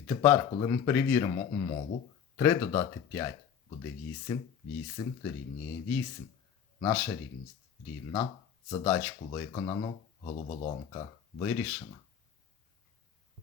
І тепер, коли ми перевіримо умову, 3 додати 5 буде 8, 8 дорівнює 8. Наша рівність рівна. Задачку виконано, головоломка вирішена.